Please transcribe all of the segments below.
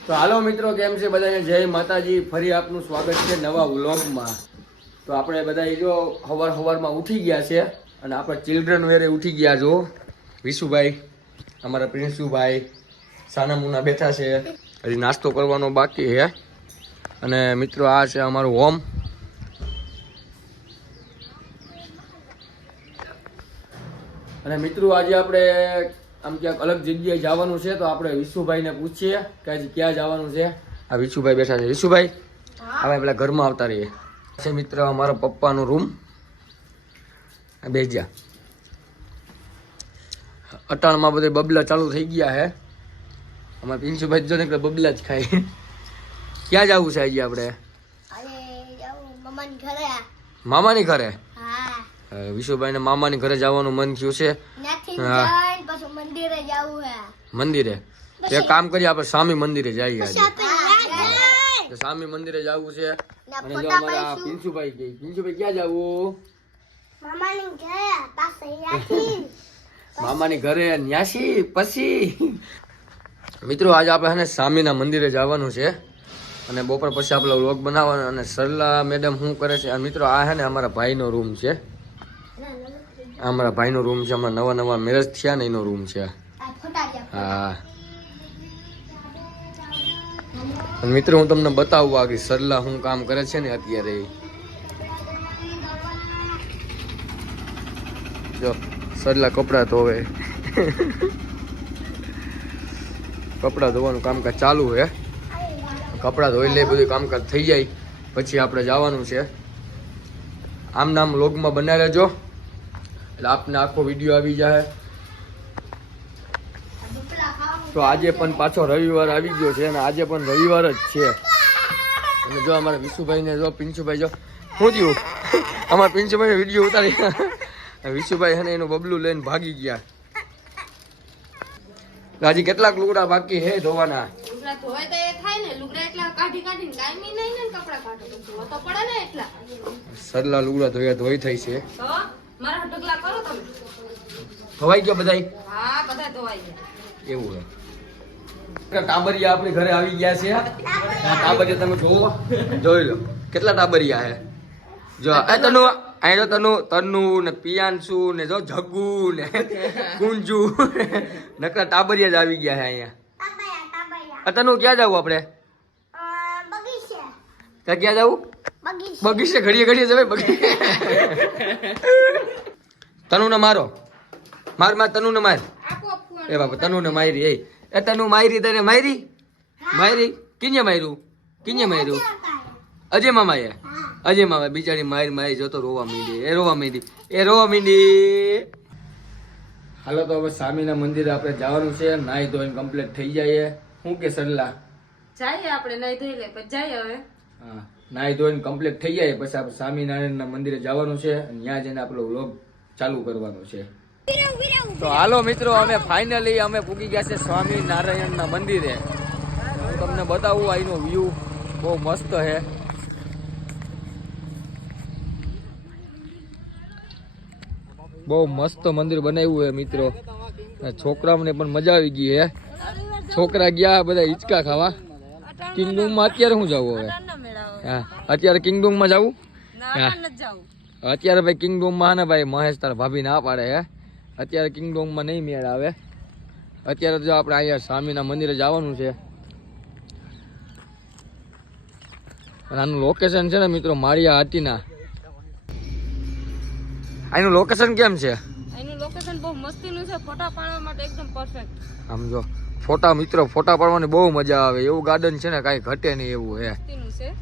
તો હાલો મિત્રો, કેમ છે બધાને? જય માતાજી. ફરી આપનું સ્વાગત છે નવા વ્લોગમાં. તો આપણે બધા જો સવારમાં ઉઠી ગયા છે અને આપણે ચિલ્ડ્રન વેરે ઉઠી ગયા. જો વિશુભાઈ, અમારા પ્રિન્સુભાઈ, સાના મુના બેઠા છે. હજી નાસ્તો કરવાનો બાકી છે. અને મિત્રો આ છે અમારું હોમ. અને મિત્રો આજે આપણે આમ ક્યાંક અલગ જગ્યાએ જવાનું છે, તો આપણે વિશુભાઈને પૂછીએ કે આજે ક્યાં જવાનું છે. આ વિશુભાઈ બેઠા છે. વિશુભાઈ, હવે પેલા ઘરમાં આવતા રહીએ. છે મિત્ર અમારા પપ્પાનો રૂમ. બેસ્યા અટાણમાં બધે બબલા ચાલુ થઈ ગયા હે. અમારા પિન્સુભાઈ જો ને બબલા જ ખાય. ક્યાં જવું છે આજે આપણે? મામાની ઘરે. વિશુભાઈ ને મામાની ઘરે જવાનું મન થયું છે. મંદિરે એક કામ કરીએ, આપણે સ્વામી મંદિરે જઈએ આજે. સ્વામી મંદિરે જવું છે. અને જો અમારા પિન્સુભાઈ કે પિન્સુભાઈ ક્યાં જવું? મામાની ઘરે. ન્યાસી પછી મિત્રો આજે આપણે હે ને સ્વામીના મંદિરે જવાનું છે. અને બપોર પછી આપણે વ્લોગ બનાવવાનો. અને સરલા મેડમ શું કરે છે? અને મિત્રો આ હે ને અમારા ભાઈનો રૂમ છે. અમારા ભાઈનો રૂમ છે. હમણાં નવા મેરેજ થયા ને એનો રૂમ છે. હા મિત્રો, હું તમને બતાવું આ કે સરલા શું કામ કરે છે ને અત્યારે. જો સરલા કપડા ધોવે. કપડા ધોવાનું કામકાજ ચાલુ છે. કપડા ધોઈ લે, બધું કામકાજ થઈ જાય પછી આપણે જવાનું છે. આમ નામ વ્લોગમાં બનાવી રહેજો, એટલે આપને આખો વિડીયો આવી જાય. તો આજે પણ પાછો રવિવાર આવી ગયો છે અને આજે પણ રવિવાર જ છે. અને જો અમારા વિશુભાઈ ને જો પિન્સુભાઈ જો શું થયું, અમારા પિન્સુભાઈ વિડીયો ઉતારી. વિશુભાઈ હે ને એનું બબલું લઈને ભાગી ગયા. હજી કેટલાક લુગડા બાકી હે ધોવાના. સરલા લુગડા ધોઈ થઈ છે. ધોવાઈ ગયો બધા? હા, બધા ધોવાઈ ગયા. એવું હે. ટાબરિયા આપણી ઘરે આવી ગયા છે. ટાબરિયા તમે જોઈ લો કેટલા ટાબરિયા હે. જો તનુ અહીં જો તનુ ને પિયાંશુ ને જો જગ્ગુ ને કુંજુ નકરા ટાબરિયા જ આવી ગયા છે અહીંયા. તનુ ક્યાં જવું આપણે? ક્યાં જવું? બગીચે. ઘડીએ જવાય બગીચે. તનુ ને મારો માર તનુ ને માર. એ બાપા તનુ ને મારી. એ તનુ મારી તને મારી કિને માર્યું? અજય મામા બિચારી મારી જોતો રોવા માંડી. હાલો તો હવે સ્વામીના મંદિરે આપણે જવાનું છે. નાઈ ધોઈને કમ્પ્લીટ થઈ જાય. શું કે સરલા? જઈએ આપણે નાઈ ધોઈ લે પછી જઈએ. હવે હા, નાઈ ધોઈને કમ્પ્લીટ થઈ જાય પછી આપણે સ્વામિનારાયણના મંદિરે જવાનું છે. અને ત્યાં જઈને આપણો વ્લોગ ચાલુ કરવાનો છે. તો હાલો મિત્રો, અમે ફાઇનલી અમે પૂગી ગયા છે સ્વામિનારાયણના મંદિરે. હું તમને બતાવું, અહીંનો વ્યૂ બહુ મસ્ત છે. બહુ મસ્ત મંદિર બનાવ્યું છે મિત્રો. છોકરાઓને પણ મજા આવી ગઈ છે. છોકરા ગયા બધા હિંચકા ખાવા. કિંગડોમમાં અત્યારે શું જવું હવે? હા, અત્યારે કિંગડોમમાં જવું? અત્યારે ભાઈ કિંગડોમમાં ને ભાઈ મહેશ તારા ભાભી ના પાડે હે. અત્યારે કિંગડોમમાં નહીં મેળ આવે. અત્યારે તો આપણે અહીંયા સ્વામીના મંદિરે જવાનું છે. અને આનું લોકેશન છે ને મિત્રો માળિયા હાટીના. આનું લોકેશન કેમ છે? એનું લોકેશન બહુ મસ્તીનું છે. ફોટા પાડવા માટે એકદમ પરફેક્ટ. આમ જો ફોટા પાડવાની બહુ મજા આવે એવું ગાર્ડન છે ને, કાંઈ ઘટે નહીં એવું હે.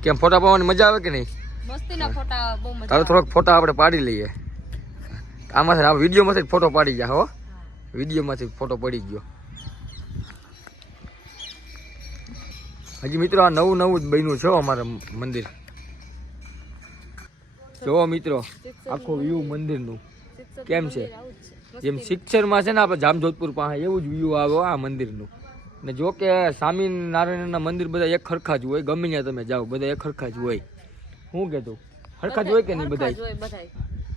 કેમ ફોટા પાડવાની મજા આવે કે નહીં? મસ્તીના ફોટા બહુ મજા. તારે થોડોક ફોટા આપણે પાડી લઈએ. આમાંથી આ વિડીયોમાંથી ફોટો પાડી ગયા. હો, વિડીયોમાંથી ફોટો પડી ગયો. હજી મિત્રો આ નવું જ બન્યું છે અમારા મંદિર. જોવો મિત્રો આખો વ્યૂ મંદિરનું કેમ છે. જેમ શિક્ષરમાં છે ને આપણે જામજોધપુર પાસે એવું જ વ્યૂ આવે આ મંદિરનું. ને જો કે સ્વામિનારાયણના મંદિર બધા એક ખરખા જ હોય. ગમે ત્યાં તમે જાઓ બધા એક ખરખા જ હોય. શું કહેતું? ખરખા જ હોય કે નહીં બધા?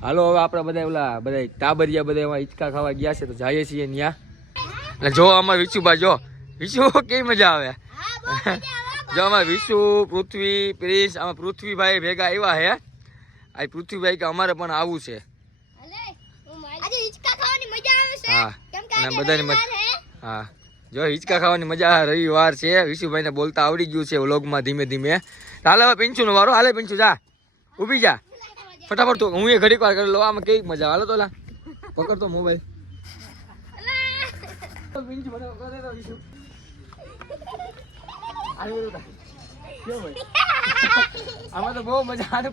હાલો હવે આપણે બધા ટાબરિયા બધા એમાં હિંચકા ખાવા ગયા છે તો જઈએ છીએ ત્યાં. અને જો અમારે વિશુભાઈ જો વિશુ કેવી મજા આવે. જો અમારે વિશુ, પૃથ્વી, પ્રિન્સ, આમાં પૃથ્વીભાઈ ભેગા આવ્યા હે. આ પૃથ્વીભાઈ કે અમારે પણ આવું છે. હા અને બધાની હા જો હિંચકા ખાવાની મજા. રવિવાર છે, વિશુભાઈને બોલતા આવડી ગયું છે વ્લોગમાં ધીમે ધીમે. હાલે હવે પિંચુનો વારો. હાલે પિંચુ જા, ઊભી જા ફટાફટ. તો હું એ ઘડીક વાર કરી લો. આમાં કેવી મજા. હાલો તો લા પકડતો મોબાઈલ. આમાં તો બહુ મજા આવે.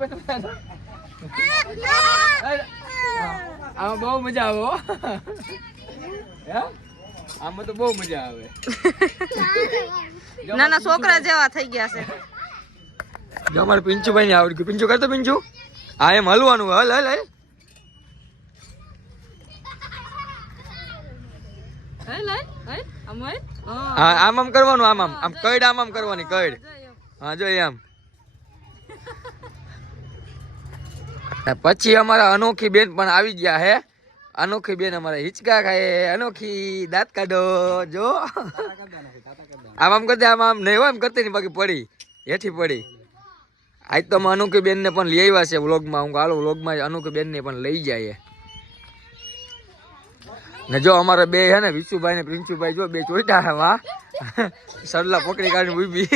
આમાં બહુ મજા આવે. આમાં તો બહુ મજા આવે. નાના છોકરા જેવા થઈ ગયા છે. જો અમારે પિંચુભાઈ ને આવડી ગયું. પિંચુ કરતો પિંચુ. હા એમ હલવાનું. હલ હલ હલ. હા આમ આમ કરવાનું. આમ આમ આમ કઈડ આમ આમ કરવાની કઈડ. હા જો એમ. પછી અમારા અનોખી બેન પણ આવી ગયા હે. અનોખી બેન અમારા હિંચકા ખાય. અનોખી દાંત કાઢો. જો આમ આમ કરતી. આમ આમ નહીં હોય એમ કરતી નહીં, બાકી પડી હેઠી પડી. આજ તો અમે અનોખી બેન ને પણ લઈ આવ્યા છે વ્લોગમાં. હું હાલો વ્લોગમાં અનોખી બેન ને પણ લઈ જાય. ને જો અમારા બે હે ને વિશુભાઈ ને પ્રિન્સુભાઈ જો બે ચોઈટા હે. વાહ સરલા પકડી કાઢીને ઊભી.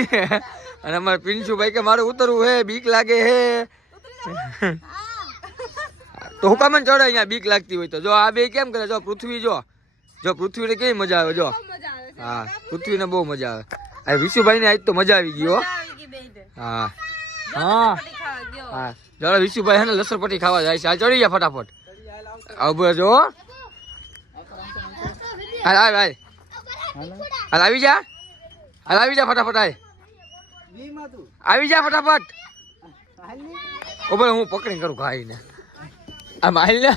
અને અમારા પ્રિન્સુભાઈ કે મારે ઉતરવું હે, બીક લાગે હે. તો હુકામ ચડે અહીંયા બીક લાગતી હોય તો. જો આ બે કેમ કરે. જો પૃથ્વી જો પૃથ્વીને કેવી મજા આવે. જો હા પૃથ્વીને બહુ મજા આવે. આ વિશુભાઈ ને આજ તો મજા આવી ગઈ હો. હા હા હા જો વિશુભાઈ હે ને લસણપટ્ટી ખાવા જાય છે. આ ચડી ગયા ફટાફટ. આવું જો હાલ હાલ હાલ હાલ આવી જા. હાલ આવી જા ફટાફટ. હાલ આવી જા ફટાફટ. ઓ ભાઈ હું પકડી કરું ખાઈને. આ માહિલ ને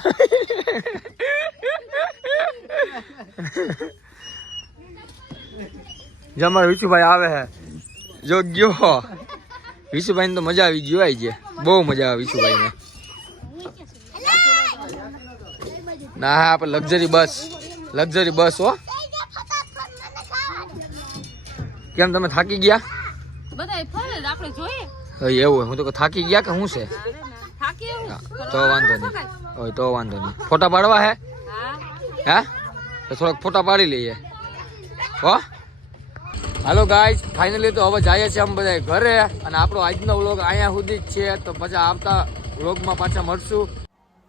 જો અમારે વિશુભાઈ આવે હે. જો ગયો વિશુભાઈ ને તો મજા આવી ગયો. આવી ગયા બહુ મજા આવે વિશુભાઈ ને. ના હા આપણે લક્ઝરી બસ હો. કેમ તમે થાકી ગયા? બધાય ફરે આપણે જોઈએ. એવું હું તો થાકી ગયા કે શું છે? તો વાંધો નહીં. હોય તો વાંધો નહીં. ફોટા પાડવા હે? હા તો થોડાક ફોટા પાડી લઈએ હો. હાલો ગાઈસ ફાઇનલી તો હવે જઈએ છીએ અમે બધા ઘરે. અને આપણો આજનો વ્લોગ અહીંયા સુધી જ છે. તો પછી આવતા વ્લોગમાં પાછા મળશું.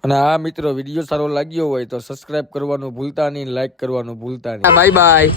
અને આ મિત્રો વિડીયો સારો લાગ્યો હોય તો સબસ્ક્રાઇબ કરવાનું ભૂલતા નહીં, લાઈક કરવાનું ભૂલતા નહીં. Bye bye.